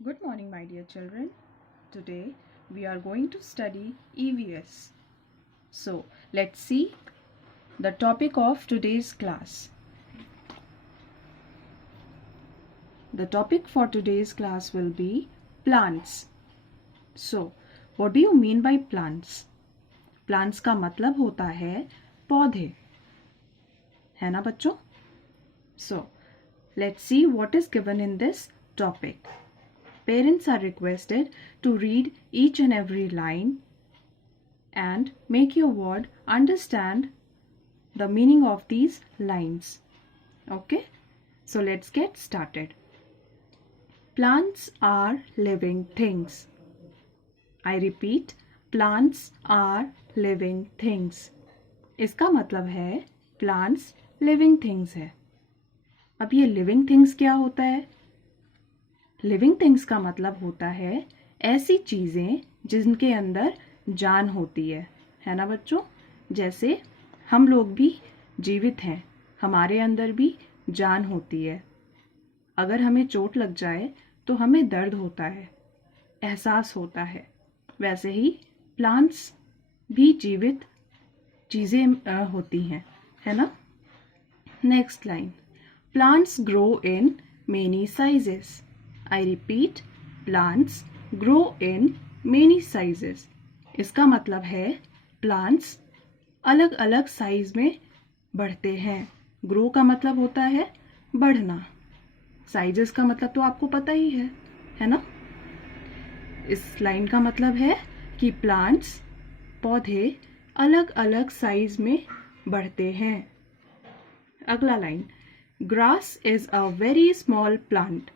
Good morning, my dear children. Today we are going to study EVS. So, let's see the topic of today's class. The topic for today's class will be plants. So, what do you mean by plants? Plants का मतलब होता है पौधे, है ना बच्चों? So, let's see what is given in this topic. Parents are requested to read each and every line and make your word understand the meaning of these lines. Okay, so let's get started. Plants are living things. I repeat, plants are living things. इसका मतलब है plants living things है. अब ये living things क्या होता है? Living things का मतलब होता है ऐसी चीजें जिनके अंदर जान होती है ना बच्चों? जैसे हम लोग भी जीवित हैं, हमारे अंदर भी जान होती है. अगर हमें चोट लग जाए तो हमें दर्द होता है, एहसास होता है. वैसे ही प्लांट्स भी जीवित चीज़ें होती हैं, है ना? Next line. Plants grow in many sizes. I repeat, plants grow in many sizes. इसका मतलब है प्लांट्स अलग अलग साइज में बढ़ते हैं. ग्रो का मतलब होता है बढ़ना. साइजेस का मतलब तो आपको पता ही है ना? इस लाइन का मतलब है कि प्लांट्स पौधे अलग अलग साइज में बढ़ते हैं. अगला line. Grass is a very small plant.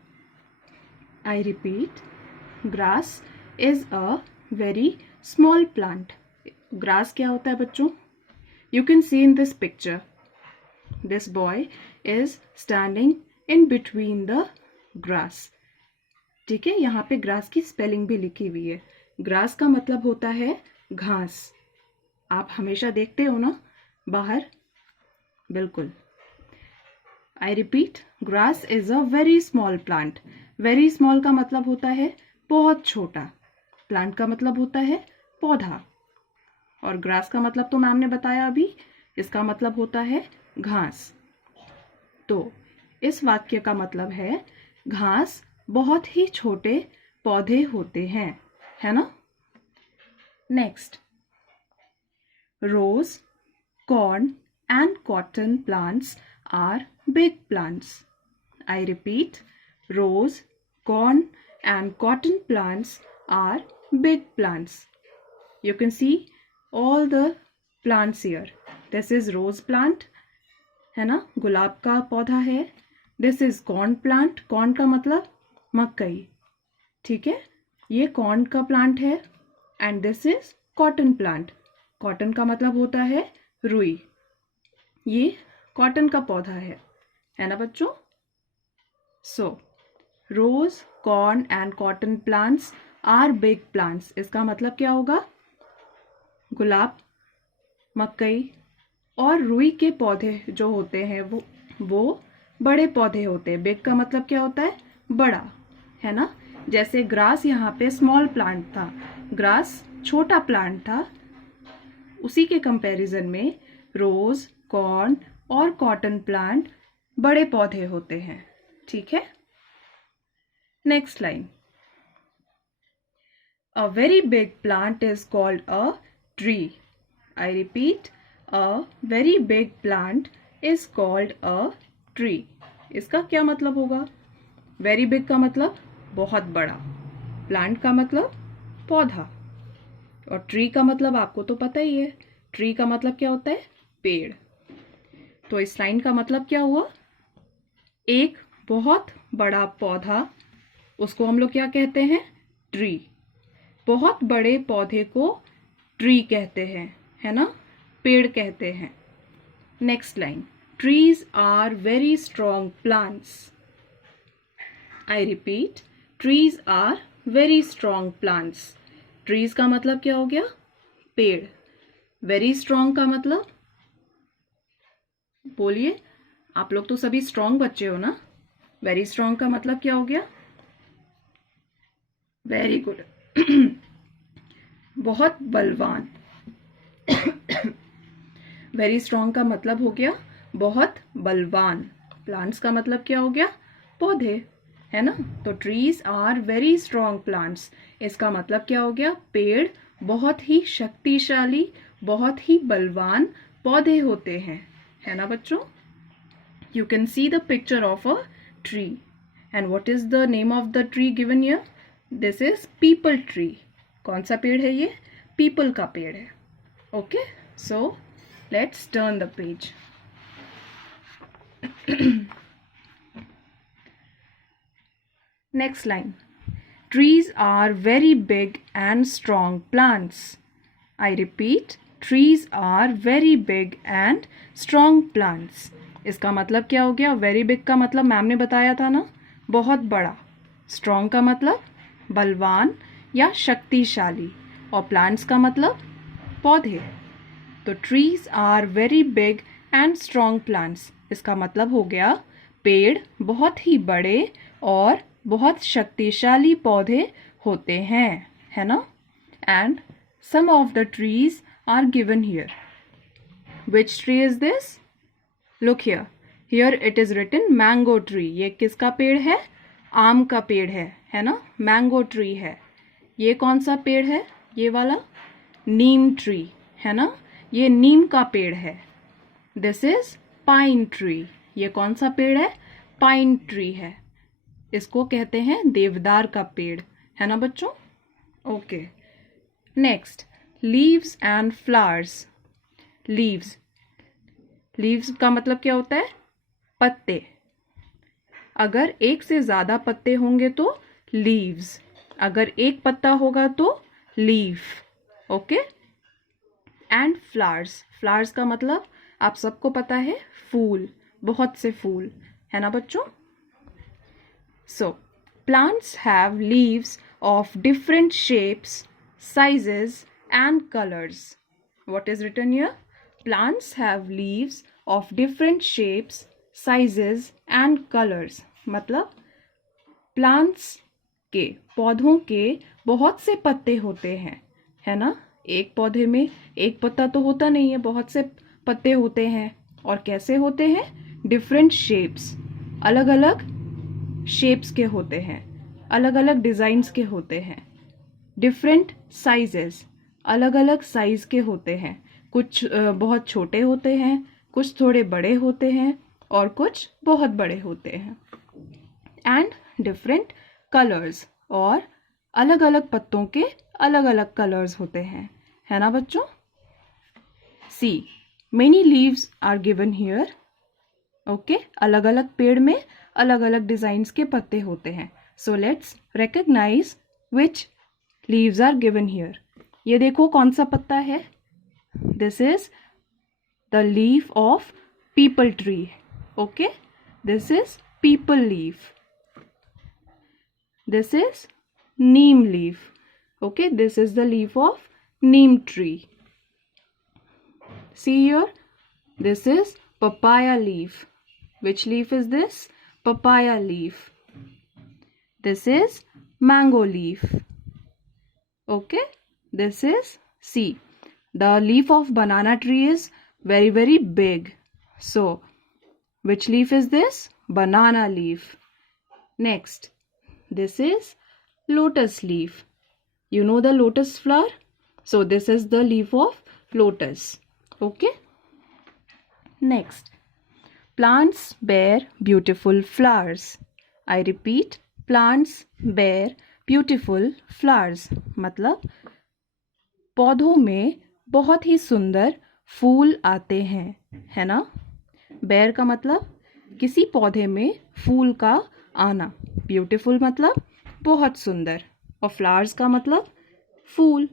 I repeat, grass is a very small plant. Grass क्या होता है बच्चों? You can see in this picture, this boy is standing in between the grass. ठीक है, यहाँ पे grass की spelling भी लिखी हुई है. grass का मतलब होता है घास. आप हमेशा देखते हो ना बाहर? बिल्कुल. I repeat, grass is a very small plant. Very small का मतलब होता है बहुत छोटा. Plant का मतलब होता है पौधा. और ग्रास का मतलब तो मैम ने बताया अभी, इसका मतलब होता है घास. तो इस वाक्य का मतलब है घास बहुत ही छोटे पौधे होते हैं, है ना? Next. Rose, corn and cotton plants are big plants. I repeat, rose, corn and cotton plants are big plants. You can see all the plants here. This is rose plant, है ना? गुलाब का पौधा है. This is corn plant. corn का मतलब मकई. ठीक है, ये corn का प्लांट है. And this is cotton plant. cotton का मतलब होता है रुई. ये cotton का पौधा है ना बच्चों? So, rose, corn and cotton plants are big plants. इसका मतलब क्या होगा? गुलाब, मकई और रुई के पौधे जो होते हैं वो बड़े पौधे होते हैं. बिग का मतलब क्या होता है? बड़ा, है ना? जैसे ग्रास यहाँ पे स्मॉल प्लांट था, ग्रास छोटा प्लांट था, उसी के कंपैरिजन में रोज, कॉर्न और कॉटन प्लांट बड़े पौधे होते हैं. ठीक है. Next line. A very big plant is called a tree. I repeat, a very big plant is called a tree. इसका क्या मतलब होगा? Very big का मतलब बहुत बड़ा, plant का मतलब पौधा, और tree का मतलब आपको तो पता ही है. tree का मतलब क्या होता है? पेड़. तो इस लाइन का मतलब क्या हुआ? एक बहुत बड़ा पौधा, उसको हम लोग क्या कहते हैं? ट्री. बहुत बड़े पौधे को ट्री कहते हैं, है ना? पेड़ कहते हैं. Next line. Trees are very strong plants. I repeat, trees are very strong plants. Trees का मतलब क्या हो गया? पेड़. वेरी स्ट्रॉन्ग का मतलब बोलिए, आप लोग तो सभी स्ट्रॉन्ग बच्चे हो ना? वेरी स्ट्रॉन्ग का मतलब क्या हो गया? Very good. बहुत बलवान। वेरी स्ट्रॉन्ग का मतलब हो गया बहुत बलवान। प्लांट्स का मतलब क्या हो गया? पौधे, है ना। तो trees are very strong plants, इसका मतलब क्या हो गया? पेड़ बहुत ही शक्तिशाली, बहुत ही बलवान पौधे होते हैं, है ना बच्चों। You can see the picture of a tree. And what is the name of the tree given here? This is peepal tree. कौन सा पेड़ है ये? पीपल का पेड़ है। Okay, so let's turn the page. Next line. Trees are very big and strong plants. I repeat, trees are very big and strong plants. इसका मतलब क्या हो गया? वेरी बिग का मतलब मैम ने बताया था ना, बहुत बड़ा। स्ट्रॉन्ग का मतलब बलवान या शक्तिशाली, और प्लांट्स का मतलब पौधे। तो trees are very big and strong plants, इसका मतलब हो गया पेड़ बहुत ही बड़े और बहुत शक्तिशाली पौधे होते हैं, है ना। And some of the trees are given here. Which tree is this? Look here. Here it is written mango tree. ये किसका पेड़ है? आम का पेड़ है ना। मैंगो ट्री है। ये कौन सा पेड़ है? ये वाला नीम ट्री, है ना। ये नीम का पेड़ है। This is pine tree. ये कौन सा पेड़ है? पाइन ट्री है। इसको कहते हैं देवदार का पेड़, है ना बच्चों। Okay, next, leaves and flowers. Leaves, leaves का मतलब क्या होता है? पत्ते। अगर एक से ज्यादा पत्ते होंगे तो लीव्स, अगर एक पत्ता होगा तो leaf. Okay. And flowers, flowers का मतलब आप सबको पता है, फूल, बहुत से फूल, है ना बच्चों। So plants have leaves of different shapes, sizes and colors. What is written here? Plants have leaves of different shapes, sizes and colors. मतलब प्लांट्स के, पौधों के बहुत से पत्ते होते हैं, है ना। एक पौधे में एक पत्ता तो होता नहीं है, बहुत से पत्ते होते हैं। और कैसे होते हैं? डिफरेंट शेप्स, अलग अलग शेप्स के होते हैं, अलग अलग डिजाइन्स के होते हैं। डिफरेंट साइजेस, अलग अलग साइज के होते हैं। कुछ बहुत छोटे होते हैं, कुछ थोड़े बड़े होते हैं, और कुछ बहुत बड़े होते हैं। एंड डिफरेंट कलर्स, और अलग अलग पत्तों के अलग अलग कलर्स होते हैं, है ना बच्चों। See many leaves are given here. Okay, अलग अलग पेड़ में अलग अलग डिजाइन्स के पत्ते होते हैं। So let's recognise which leaves are given here. ये देखो कौन सा पत्ता है? This is the leaf of peepal tree. Okay, this is peepal leaf. This is neem leaf. Okay, this is the leaf of neem tree. See here, this is papaya leaf. Which leaf is this? Papaya leaf. This is mango leaf. Okay, this is, see, the leaf of banana tree is very very big. So which leaf is this? Banana leaf. Next, this is lotus leaf. You know the lotus flower? So this is the leaf of lotus. Okay. Next, plants bear beautiful flowers. I repeat, plants bear beautiful flowers. मतलब पौधों में बहुत ही सुंदर फूल आते हैं, है ना। bear का मतलब किसी पौधे में फूल का आना, ब्यूटीफुल मतलब बहुत सुंदर, और फ्लावर्स का मतलब फूल।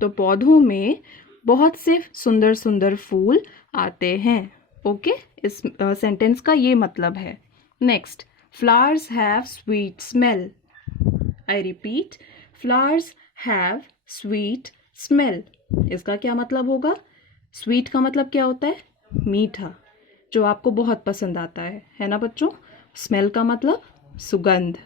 तो पौधों में बहुत से सुंदर सुंदर फूल आते हैं। ओके, इस सेंटेंस का ये मतलब है। Next, flowers have sweet smell. I repeat, flowers have sweet smell. इसका क्या मतलब होगा? स्वीट का मतलब क्या होता है? मीठा, जो आपको बहुत पसंद आता है ना बच्चों। स्मेल का मतलब सुगंध।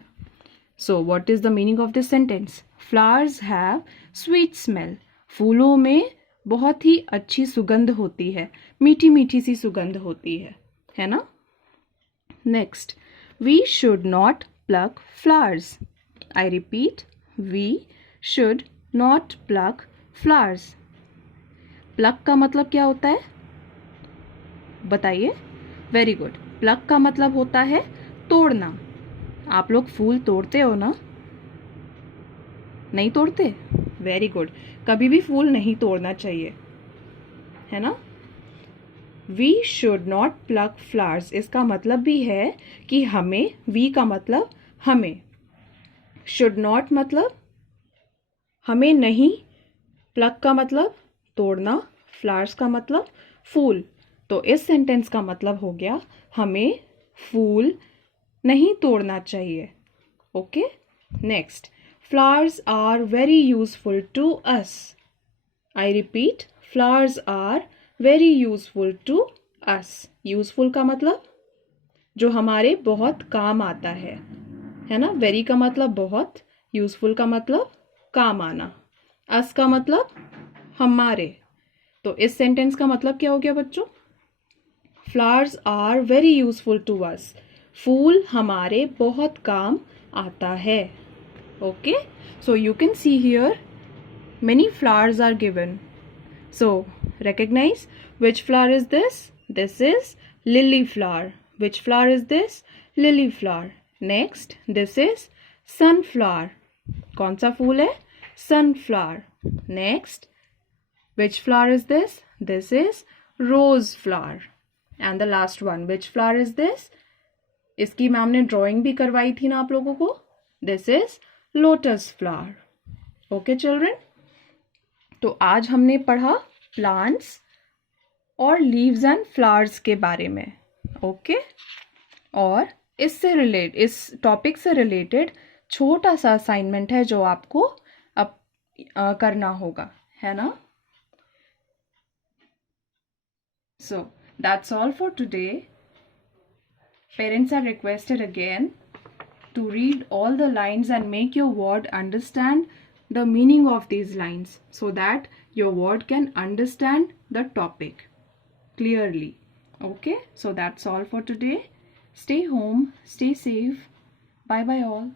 So what is the meaning of this sentence? Flowers have sweet smell. फूलों में बहुत ही अच्छी सुगंध होती है, मीठी मीठी सी सुगंध होती है ना? Next, we should not pluck flowers. I repeat, we should not pluck flowers. Pluck का मतलब क्या होता है? बताइए. Very good. प्लक का मतलब होता है तोड़ना. आप लोग फूल तोड़ते हो ना? नहीं तोड़ते? Very good. कभी भी फूल नहीं तोड़ना चाहिए, है ना? We should not pluck flowers, इसका मतलब भी है कि हमें, वी का मतलब हमें, शुड नॉट मतलब हमें नहीं, प्लक का मतलब तोड़ना, फ्लावर्स का मतलब फूल. तो इस सेंटेंस का मतलब हो गया हमें फूल नहीं तोड़ना चाहिए. Okay. Next, flowers are very useful to us. I repeat, flowers are very useful to us. Useful का मतलब जो हमारे बहुत काम आता है ना? वेरी का मतलब बहुत, यूजफुल का मतलब काम आना, अस का मतलब हमारे. तो इस सेंटेंस का मतलब क्या हो गया बच्चों? Flowers are very useful to us. फूल हमारे बहुत काम आता है. Okay. So you can see here many flowers are given. So recognize which flower is this? This is lily flower. Which flower is this? Lily flower. Next, this is sunflower. कौन सा फूल है? Sunflower. Next, which flower is this? This is rose flower. And the last one, which flower is this? इसकी ma'am ने drawing भी करवाई थी ना आप लोगों को. This is lotus flower. Okay children? तो आज हमने पढ़ा प्लांट्स और लीव्स एंड फ्लावर्स के बारे में. ओके. और इस टॉपिक से रिलेटेड छोटा सा असाइनमेंट है जो आपको अब करना होगा, है ना? So that's all for today. Parents are requested again to read all the lines and make your ward understand the meaning of these lines so that your ward can understand the topic clearly. Okay, so that's all for today. Stay home, stay safe. Bye bye all.